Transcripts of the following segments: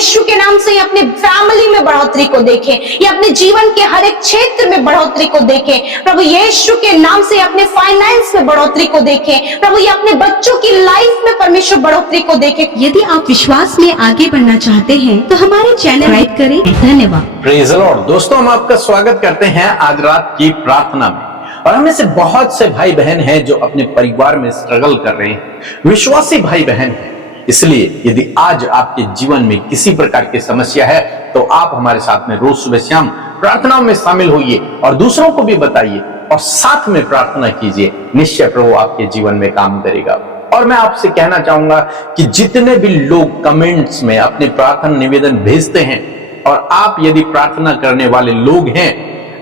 यीशु के नाम से ये अपने फैमिली में बढ़ोतरी को देखें, ये अपने जीवन के हर एक क्षेत्र में बढ़ोतरी को देखें। प्रभु यीशु के नाम से अपने फाइनेंस में बढ़ोतरी को देखें। प्रभु ये अपने बच्चों की लाइफ में परमेश्वर बढ़ोतरी को देखें। यदि आप विश्वास में आगे बढ़ना चाहते हैं तो हमारे चैनल लाइक करें। धन्यवाद। Praise the Lord. दोस्तों, हम आपका स्वागत करते हैं आज रात की प्रार्थना में। और हमें से बहुत से भाई बहन हैं जो अपने परिवार में स्ट्रगल कर रहे हैं, विश्वासी भाई बहन हैं। इसलिए यदि आज आपके जीवन में किसी प्रकार की समस्या है तो आप हमारे साथ में रोज सुबह शाम प्रार्थनाओं में शामिल होइए और दूसरों को भी बताइए और साथ में प्रार्थना कीजिए। निश्चय प्रभु आपके जीवन में काम करेगा। और मैं आपसे कहना चाहूंगा कि जितने भी लोग कमेंट्स में अपने प्रार्थना निवेदन भेजते हैं और आप यदि प्रार्थना करने वाले लोग हैं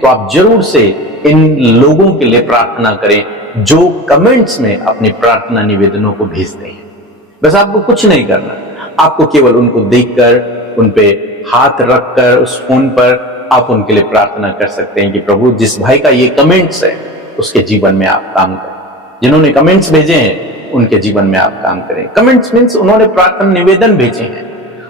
तो आप जरूर से इन लोगों के लिए प्रार्थना करें जो कमेंट्स में अपने प्रार्थना निवेदनों को भेजते हैं। बस आपको कुछ नहीं करना, आपको केवल उनको देखकर उन पे हाथ रखकर उस फोन पर आप उनके लिए प्रार्थना कर सकते हैं कि प्रभु जिस भाई का ये कमेंट्स है उसके जीवन में आप काम करें। जिन्होंने कमेंट्स भेजे हैं उनके जीवन में आप काम करें। कमेंट्स मीन्स उन्होंने प्रार्थना निवेदन भेजे हैं,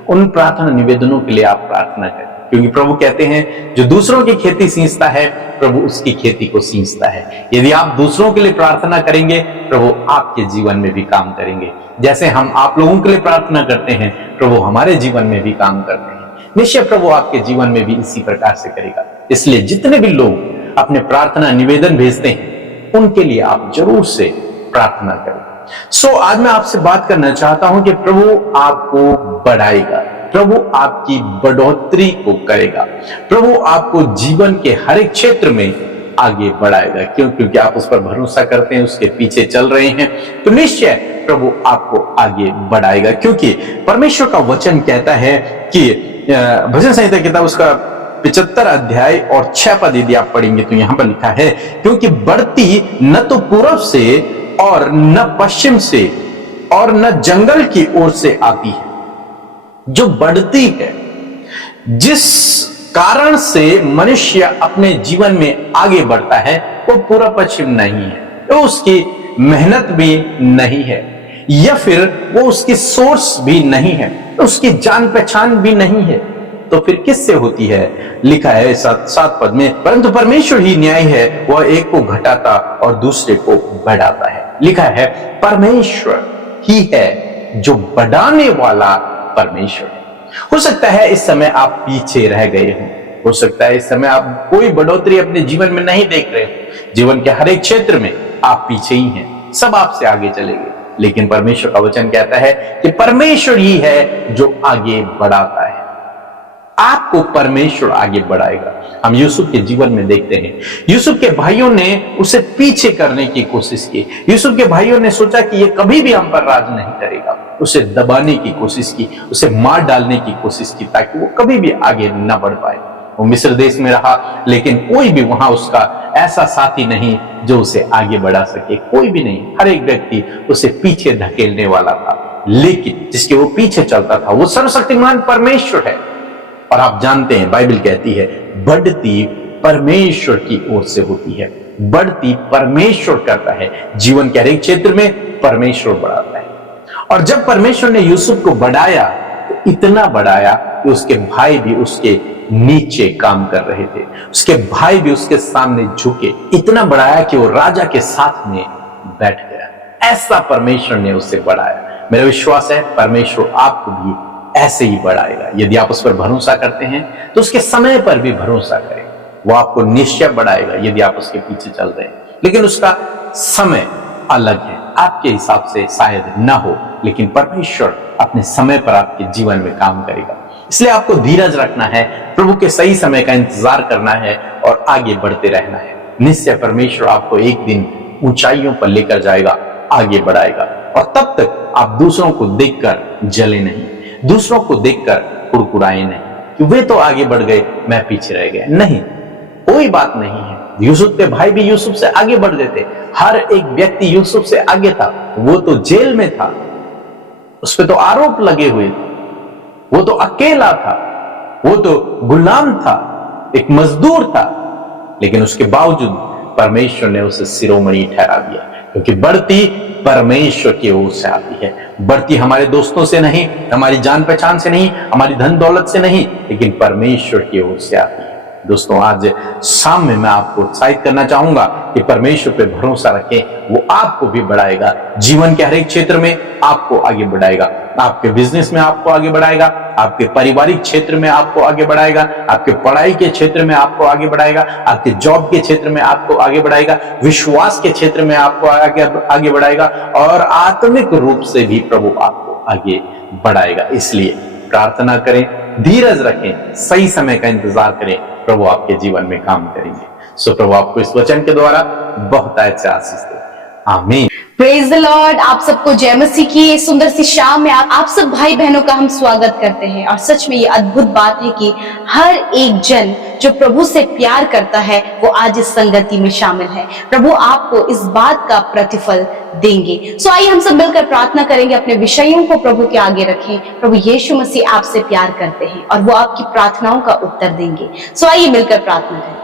उन प्रार्थना निवेदनों के लिए आप प्रार्थना करें, क्योंकि प्रभु कहते हैं जो दूसरों की खेती सींचता है प्रभु उसकी खेती को सींचता है। यदि आप दूसरों के लिए प्रार्थना करेंगे प्रभु आपके जीवन में भी काम करेंगे। जैसे हम आप लोगों के लिए प्रार्थना करते हैं प्रभु हमारे जीवन में भी काम करते हैं। निश्चय प्रभु आपके जीवन में भी इसी प्रकार से करेगा। इसलिए जितने भी लोग अपने प्रार्थना निवेदन भेजते हैं उनके लिए आप जरूर से प्रार्थना करें। आज मैं आपसे बात करना चाहता हूं कि प्रभु आपको बढ़ाएगा, प्रभु आपकी बढ़ोतरी को करेगा, प्रभु आपको जीवन के हर एक क्षेत्र में आगे बढ़ाएगा। क्यों? क्योंकि आप उस पर भरोसा करते हैं, उसके पीछे चल रहे हैं, तो निश्चय प्रभु आपको आगे बढ़ाएगा। क्योंकि परमेश्वर का वचन कहता है कि भजन संहिता किताब उसका 75 अध्याय और 6 पद यदि आप पढ़ेंगे तो यहां पर लिखा है, क्योंकि बढ़ती न तो पूर्व से और न पश्चिम से और न जंगल की ओर से आती है। जो बढ़ती है, जिस कारण से मनुष्य अपने जीवन में आगे बढ़ता है वो पूरा पश्चिम नहीं है, तो उसकी मेहनत भी नहीं है या फिर वो उसकी सोर्स भी नहीं है, तो उसकी जान पहचान भी नहीं है, तो फिर किससे होती है? लिखा है 7 पद में, परंतु परमेश्वर ही न्याय है, वह एक को घटाता और दूसरे को बढ़ाता है। लिखा है परमेश्वर ही है जो बढ़ाने वाला परमेश्वर है। हो सकता है इस समय आप पीछे रह गए हो सकता है इस समय आप कोई बढ़ोतरी अपने जीवन में नहीं देख रहे हो, जीवन के हर एक क्षेत्र में आप पीछे ही हैं, सब आपसे आगे चले गए। लेकिन परमेश्वर का वचन कहता है कि परमेश्वर ही है जो आगे बढ़ाता है। आपको परमेश्वर आगे बढ़ाएगा। हम यूसुफ के जीवन में देखते हैं, यूसुफ के भाइयों ने उसे पीछे करने की कोशिश की। यूसुफ के भाइयों ने सोचा कि ये कभी भी हम पर राज नहीं करेगा, उसे दबाने की कोशिश की, उसे मार डालने की कोशिश की ताकि वो कभी भी आगे न बढ़ पाए। वो मिस्र देश में रहा, लेकिन कोई भी वहां उसका ऐसा साथी नहीं जो उसे आगे बढ़ा सके, कोई भी नहीं। हर एक व्यक्ति उसे पीछे धकेलने वाला था, लेकिन जिसके वो पीछे चलता था वो सर्वशक्तिमान परमेश्वर है। और आप जानते हैं बाइबल कहती है बढ़ती परमेश्वर की ओर से होती है, बढ़ती परमेश्वर करता है। जीवन के हर एक क्षेत्र में परमेश्वर बढ़ाता है। और जब परमेश्वर ने यूसुफ को बढ़ाया तो इतना बढ़ाया कि उसके भाई भी उसके नीचे काम कर रहे थे, उसके भाई भी उसके सामने झुके। इतना बढ़ाया कि वो राजा के साथ में बैठ गया। ऐसा परमेश्वर ने उसे बढ़ाया। मेरा विश्वास है परमेश्वर आपको भी ऐसे ही बढ़ाएगा। यदि आप उस पर भरोसा करते हैं तो उसके समय पर भी भरोसा करें, वो आपको निश्चय बढ़ाएगा यदि आप उसके पीछे चल रहे हैं। लेकिन उसका समय अलग है, आपके हिसाब से शायद ना हो, लेकिन परमेश्वर अपने समय पर आपके जीवन में काम करेगा। इसलिए आपको धीरज रखना है, प्रभु के सही समय का इंतजार करना है और आगे बढ़ते रहना है। निश्चय परमेश्वर आपको एक दिन ऊंचाइयों पर लेकर जाएगा, आगे बढ़ाएगा। और तब तक आप दूसरों को देखकर जले नहीं, दूसरों को देखकर कुड़कुड़ाए नहीं कि वे तो आगे बढ़ गए, मैं पीछे रह गया। नहीं, कोई बात नहीं है। यूसुफ के भाई भी यूसुफ से आगे बढ़ गए थे। हर एक व्यक्ति यूसुफ से आगे था। वो तो जेल में था, उस पर तो आरोप लगे हुए थे, वो तो अकेला था, वो तो गुलाम था, एक मजदूर था, लेकिन उसके बावजूद परमेश्वर ने उसे शिरोमणि ठहरा दिया। क्योंकि बढ़ती परमेश्वर की ओर से आती है। बढ़ती हमारे दोस्तों से नहीं, हमारी जान पहचान से नहीं, हमारी धन दौलत से नहीं, लेकिन परमेश्वर की ओर से आती है। दोस्तों, आज शाम में मैं आपको उत्साहित करना चाहूंगा कि परमेश्वर पे भरोसा रखें, वो आपको भी बढ़ाएगा। जीवन के हर एक क्षेत्र में आपको आगे बढ़ाएगा। आपके बिजनेस में आपको आगे बढ़ाएगा, आपके पारिवारिक क्षेत्र में आपको आगे बढ़ाएगा, आपके पढ़ाई के क्षेत्र में आपको आगे बढ़ाएगा, आपके जॉब के क्षेत्र में आपको आगे बढ़ाएगा, विश्वास के क्षेत्र में आपको आगे बढ़ाएगा, और आत्मिक रूप से भी प्रभु आपको आगे बढ़ाएगा। इसलिए प्रार्थना करें, धीरज रखें, सही समय का इंतजार करें, प्रभु आपके जीवन में काम करेंगे। सो प्रभु आपको इस वचन के द्वारा बहुत अच्छे आशीष दे। आमीन। Praise the Lord. आप सबको जय मसीह की ये सुंदर सी शाम में आप सब भाई बहनों का हम स्वागत करते हैं। और सच में ये अद्भुत बात है कि हर एक जन जो प्रभु से प्यार करता है वो आज इस संगति में शामिल है। प्रभु आपको इस बात का प्रतिफल देंगे। सो आइए हम सब मिलकर प्रार्थना करेंगे, अपने विषयों को प्रभु के आगे रखें। प्रभु यीशु मसीह आपसे प्यार करते हैं और वो आपकी प्रार्थनाओं का उत्तर देंगे। सो आइए मिलकर प्रार्थना करें।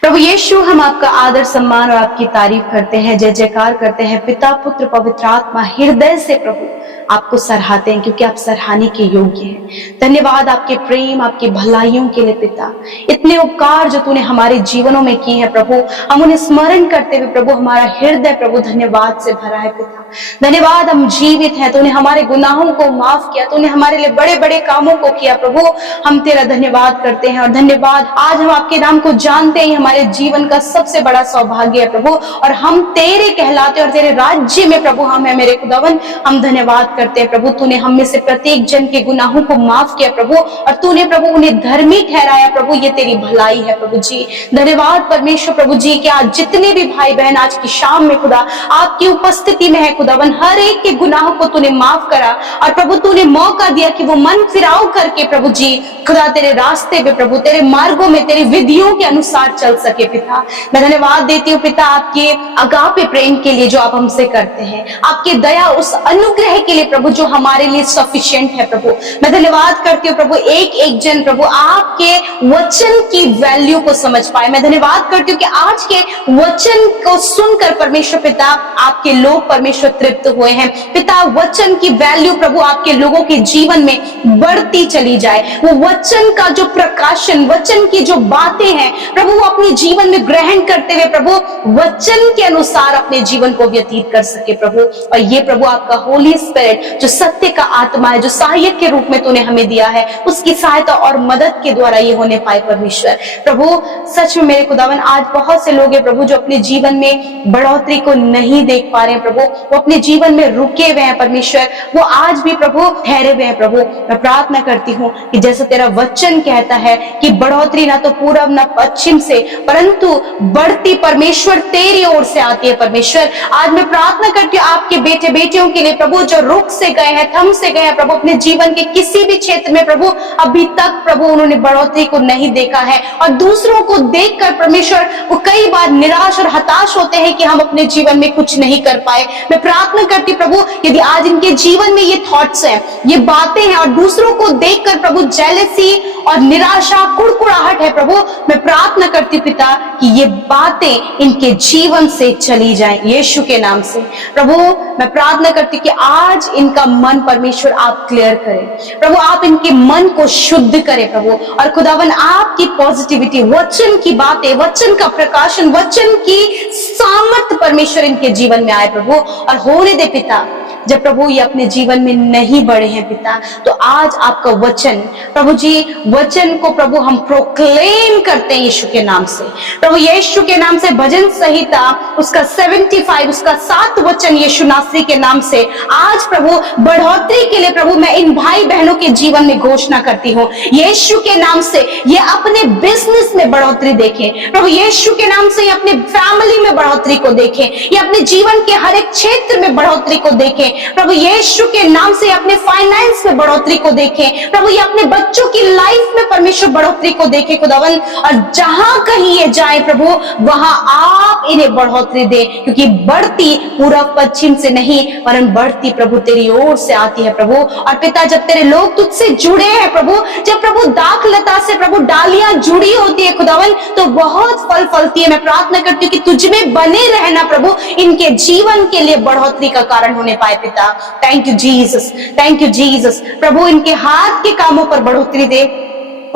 प्रभु यीशु, हम आपका आदर सम्मान और आपकी तारीफ करते हैं, जय जयकार करते हैं। पिता, पुत्र, पवित्र आत्मा, हृदय से प्रभु आपको सराहते हैं क्योंकि आप सराहने के योग्य हैं। धन्यवाद आपके प्रेम, आपकी भलाइयों के लिए पिता। इतने उपकार जो तूने हमारे जीवनों में किए हैं प्रभु, हम उन्हें स्मरण करते हुए प्रभु हमारा हृदय प्रभु धन्यवाद से भरा है पिता। धन्यवाद हम जीवित हैं, तूने हमारे गुनाहों को माफ किया, तूने हमारे लिए बड़े बड़े कामों को किया प्रभु। हम तेरा धन्यवाद करते हैं। और धन्यवाद, आज हम आपके नाम को जानते हैं, हमारे जीवन का सबसे बड़ा सौभाग्य है प्रभु। और हम तेरे कहलाते और तेरे राज्य में प्रभु हम है मेरे खुदावन। हम धन्यवाद करते हैं प्रभु, तूने हम में से प्रत्येक जन के गुनाहों को माफ किया प्रभु, और तूने प्रभु उन्हें धर्मी ठहराया प्रभु। ये तेरी भलाई है प्रभु जी। धन्यवाद परमेश्वर प्रभु जी कि आज जितने भी भाई बहन आज की शाम में खुदा आपकी उपस्थिति में है खुदावन, हर एक के गुनाहों को तूने माफ करा। और प्रभु तूने मौका दिया कि वो मन फिराव करके प्रभु जी खुदा तेरे रास्ते पे प्रभु, तेरे मार्गों में, तेरी विधियों के अनुसार चल सके पिता। मैं धन्यवाद देती हूँ पिता आपके अगापे प्रेम के लिए जो आप हमसे करते हैं, आपके दया उस अनुग्रह के लिए प्रभु जो हमारे लिए सफिशिएंट है प्रभु। मैं धन्यवाद करती हूँ प्रभु, एक एक जन प्रभु आपके वचन की वैल्यू को समझ पाए। मैं धन्यवाद करती हूँ कि आज के वचन को सुनकर परमेश्वर पिता आपके लोग परमेश्वर तृप्त हुए हैं पिता। वचन की वैल्यू प्रभु आपके लोगों के जीवन में बढ़ती चली जाए। वो वचन का जो प्रकाशन, वचन की जो बातें हैं प्रभु, वो अपने जीवन में ग्रहण करते हुए प्रभु वचन के अनुसार अपने जीवन को व्यतीत कर सके प्रभु। और ये प्रभु आपका होली स्पिरिट जो सत्य का आत्मा है, जो सहायक के रूप में तूने हमें दिया है, उसकी सहायता और मदद के द्वारा ये होने पाए परमेश्वर प्रभु। सच में मेरे खुदावन, आज बहुत से लोग हैं प्रभु जो अपने जीवन में बढ़ोतरी को नहीं देख पा रहे हैं प्रभु, वो अपने जीवन में रुके हुए हैं परमेश्वर, वो आज भी प्रभु ठहरे हुए हैं प्रभु। मैं प्रार्थना करती हूँ कि जैसा तेरा वचन कहता है कि बढ़ोतरी ना तो पूरब ना पश्चिम से परंतु बढ़ती परमेश्वर तेरी ओर से आती है परमेश्वर। आज मैं प्रार्थना करती हूँ आपके बेटे बेटियों के लिए प्रभु जो रुक से गए हैं, थम से गए हैं प्रभु, अपने जीवन के किसी भी क्षेत्र में प्रभु अभी तक प्रभु उन्होंने बढ़ोतरी को नहीं देखा है, और दूसरों को देखकर परमेश्वर वो कई बार निराश और हताश होते हैं कि हम अपने जीवन में कुछ नहीं कर पाए। मैं प्रार्थना करती प्रभु, यदि आज इनके जीवन में ये थॉट्स हैं, ये बातें हैं, और दूसरों को देखकर प्रभु जेलसी और निराशा, कुड़कुड़ाहट है प्रभु, मैं प्रार्थना करती पिता कि ये बातें इनके जीवन से चली जाएं यीशु के नाम से प्रभु। मैं प्रार्थना करती कि आज इनका मन परमेश्वर आप क्लियर करें प्रभु, आप इनके मन को शुद्ध करें प्रभु। और खुदावन आपकी पॉजिटिविटी, वचन की बातें, वचन का प्रकाशन, वचन की सामर्थ परमेश्वर इनके जीवन में आए प्रभु। और होने दे पिता, जब प्रभु ये अपने जीवन में नहीं बढ़े हैं पिता, तो आज आपका वचन प्रभु जी, वचन को प्रभु हम प्रोक्लेम करते हैं यीशु के नाम से प्रभु। यीशु के नाम से भजन संहिता उसका 75 उसका 7 वचन यीशु नासरी के नाम से आज प्रभु बढ़ोतरी के लिए प्रभु मैं इन भाई बहनों के जीवन में घोषणा करती हूँ यीशु के नाम से। ये अपने बिजनेस में बढ़ोतरी देखें प्रभु, यीशु के नाम से ये अपने फैमिली में बढ़ोतरी को देखें, ये अपने जीवन के हर एक क्षेत्र में बढ़ोतरी को देखें प्रभु यीशु के नाम से अपने फाइनेंस में बढ़ोतरी को देखें प्रभु, ये अपने बच्चों की लाइफ में परमेश्वर बढ़ोतरी को देखे खुदावन, और जहां कहीं ये जाए प्रभु वहां आप इन्हें बढ़ोतरी दे, क्योंकि बढ़ती पूर्व पश्चिम से नहीं वरन बढ़ती प्रभु तेरी ओर से आती है प्रभु। और पिता जब तेरे लोग तुझसे जुड़े हैं प्रभु, जब प्रभु दाखलता से प्रभु डालियां जुड़ी होती है खुदावन, तो बहुत फल फलती है। मैं प्रार्थना करती हूँ कि तुझ में बने रहना प्रभु इनके जीवन के लिए बढ़ोतरी का कारण होने पाए पिता। Thank you Jesus, thank you Jesus. प्रभु इनके हाथ के कामों पर बढ़ोतरी दे,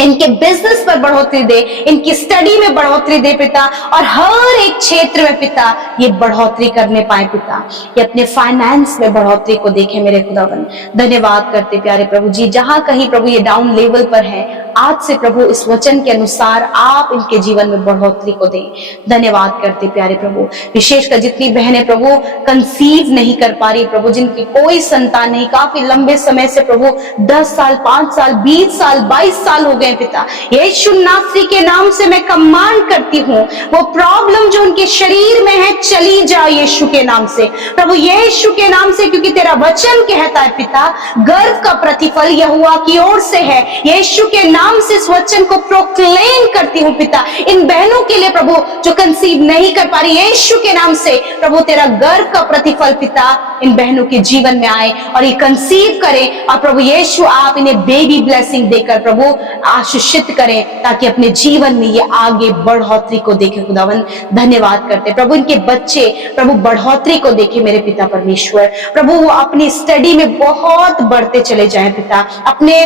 इनके बिजनेस पर बढ़ोतरी दे, इनकी स्टडी में बढ़ोतरी दे पिता, और हर एक क्षेत्र में पिता ये बढ़ोतरी करने पाए पिता, ये अपने फाइनेंस में बढ़ोतरी को देखे मेरे खुदावन। धन्यवाद करते प्यारे प्रभु जी, जहां कहीं प्रभु ये डाउन लेवल पर है, आज से प्रभु इस वचन के अनुसार आप इनके जीवन में बढ़ोतरी को दें। धन्यवाद करते प्यारे प्रभु, विशेषकर जितनी बहनें प्रभु कंसीव नहीं कर पा रही प्रभु, जिनकी कोई संतान नहीं, काफी लंबे समय से प्रभु 10 साल 5 साल 20 साल 22 साल हो गए पिता, यीशु नासरी के नाम से मैं कमांड करती हूँ वो प्रॉब्लम जो उनके शरीर में है चली जाए यीशु के नाम से प्रभु, यीशु के नाम से, क्योंकि तेरा वचन कहता है पिता गर्व का प्रतिफल यहोवा की ओर से है। यीशु के नाम से इस वचन को प्रोक्लेम करती हूँ पिता, इन बहनों के लिए प्रभु जो कंसीव नहीं कर पा रही, यीशु के नाम से प्रभु तेरा गर्व का प्रतिफल पिता इन बहनों के जीवन में आए और ये कंसीव करें, और प्रभु यीशु आप इन्हें बेबी ब्लेसिंग देकर प्रभु आशीषित करें, ताकि अपने जीवन में ये आगे बढ़ोतरी को देखे खुदावन। धन्यवाद करते प्रभु, इनके बच्चे प्रभु बढ़ोतरी को देखे मेरे पिता परमेश्वर, प्रभु वो अपनी स्टडी में बहुत बढ़ते चले जाएं पिता, अपने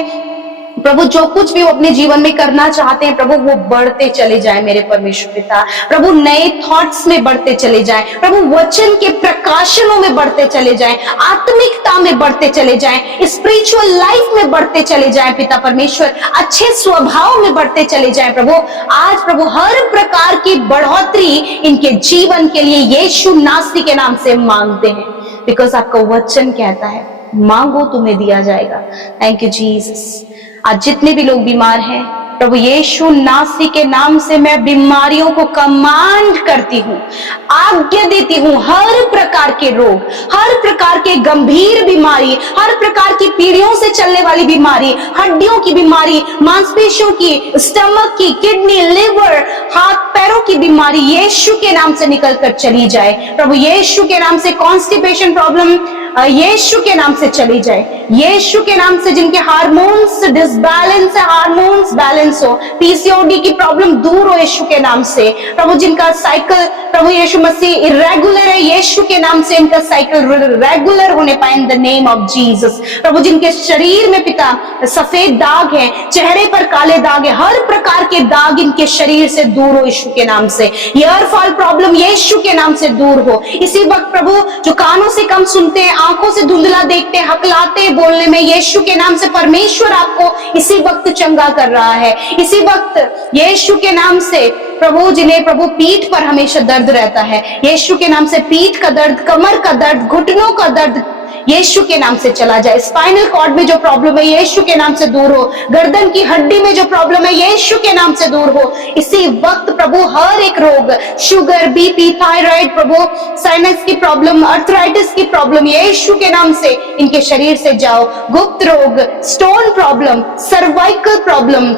प्रभु जो कुछ भी वो अपने जीवन में करना चाहते हैं प्रभु वो बढ़ते चले जाए मेरे परमेश्वर पिता, प्रभु नए थॉट्स में बढ़ते चले जाएं, प्रभु वचन के प्रकाशनों में बढ़ते चले जाएं, आत्मिकता में बढ़ते चले जाएं, स्पिरिचुअल लाइफ में बढ़ते चले जाएं पिता परमेश्वर, अच्छे स्वभाव में बढ़ते चले जाएं प्रभु। आज प्रभु हर प्रकार की बढ़ोतरी इनके जीवन के लिए यीशु नासरी के नाम से मांगते हैं, बिकॉज आपका वचन कहता है मांगो तुम्हें दिया जाएगा। Thank you Jesus. आज जितने भी लोग बीमार हैं प्रभु यीशु नासरी के नाम से मैं बीमारियों को कमांड करती हूँ, आज्ञा देती हूँ, हर प्रकार के रोग, हर प्रकार के गंभीर बीमारी, हर प्रकार की पीढ़ियों से चलने वाली बीमारी, हड्डियों की बीमारी, मांसपेशियों की, स्टमक की, किडनी, लिवर, हाथ पैरों की बीमारी यीशु के नाम से निकल कर चली जाए प्रभु, यीशु के नाम से कॉन्स्टिपेशन प्रॉब्लम यीशु के नाम से चली जाए, यीशु के नाम से जिनके हार्मोन्स डिसबैलेंस है हार्मोन्स बैलेंस हो, पीसीओडी की प्रॉब्लम दूर हो यीशु के नाम से प्रभु, जिनका साइकिल प्रभु यीशु मसीह इरेगुलर है यीशु के नाम से इनका साइकिल रेगुलर होने पाए in the name of Jesus प्रभु, जिनके शरीर में पिता सफेद दाग है, चेहरे पर काले दाग है, हर प्रकार के दाग इनके शरीर से दूर हो यीशु के नाम से, ईयर फॉल प्रॉब्लम यीशु के नाम से दूर हो। इसी वक्त प्रभु जो कानों से कम सुनते हैं, आंखों से धुंधला देखते हैं, हकलाते बोलने में, यीशु के नाम से परमेश्वर आपको इसी वक्त चंगा कर रहा है, इसी वक्त यीशु के नाम से प्रभु, जिन्हें प्रभु पीठ पर हमेशा दर्द रहता है, यीशु के नाम से पीठ का दर्द, कमर का दर्द, घुटनों का दर्द यीशु के नाम से चला जाए, स्पाइनल कॉर्ड में जो प्रॉब्लम है यीशु के नाम से दूर हो, गर्दन की हड्डी में जो प्रॉब्लम है यीशु के नाम से दूर हो। इसी वक्त प्रभु हर एक रोग, शुगर, बीपी, थायराइड प्रभु, साइनस की प्रॉब्लम, अर्थराइटिस की प्रॉब्लम यीशु के नाम से इनके शरीर से जाओ, गुप्त रोग, stone problem, cervical problem,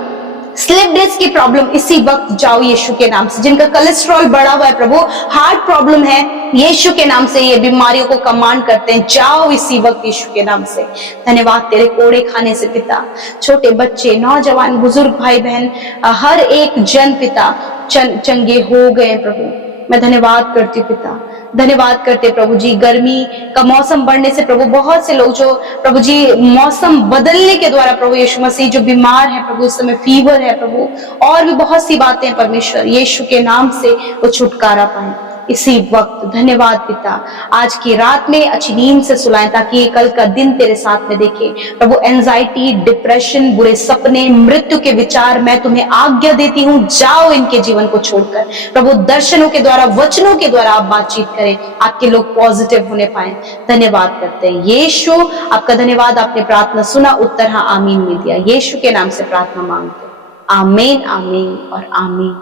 slip disc की प्रॉब्लम इसी वक्त जाओ यीशु के नाम से, जिनका कोलेस्ट्रॉल बढ़ा हुआ है प्रभु, हार्ट प्रॉब्लम है यीशु के नाम से, ये बीमारियों को कमांड करते हैं जाओ इसी वक्त यीशु के नाम से। धन्यवाद तेरे कोड़े खाने से पिता, छोटे बच्चे, नौजवान, बुजुर्ग, भाई बहन, हर एक जन पिता चंगे हो गए प्रभु। मैं धन्यवाद करती हूँ पिता, धन्यवाद करते प्रभु जी, गर्मी का मौसम बढ़ने से प्रभु बहुत से लोग जो प्रभु जी मौसम बदलने के द्वारा प्रभु यीशु मसीह जो बीमार है प्रभु, इस समय फीवर है प्रभु, और भी बहुत सी बातें परमेश्वर यीशु के नाम से वो छुटकारा पाए इसी वक्त। धन्यवाद पिता, आज की रात में अच्छी नींद से सुलाएं ताकि कल का दिन तेरे साथ में देखे प्रभु। एंजाइटी, डिप्रेशन, बुरे सपने, मृत्यु के विचार मैं तुम्हें आज्ञा देती हूँ जाओ इनके जीवन को छोड़कर प्रभु, दर्शनों के द्वारा, वचनों के द्वारा आप बातचीत करें, आपके लोग पॉजिटिव होने पाए। धन्यवाद करते हैं यीशु, आपका धन्यवाद, आपने प्रार्थना सुना, उत्तर हाँ आमीन में दिया, यीशु के नाम से प्रार्थना मांगते, आमीन आमीन और आमीन।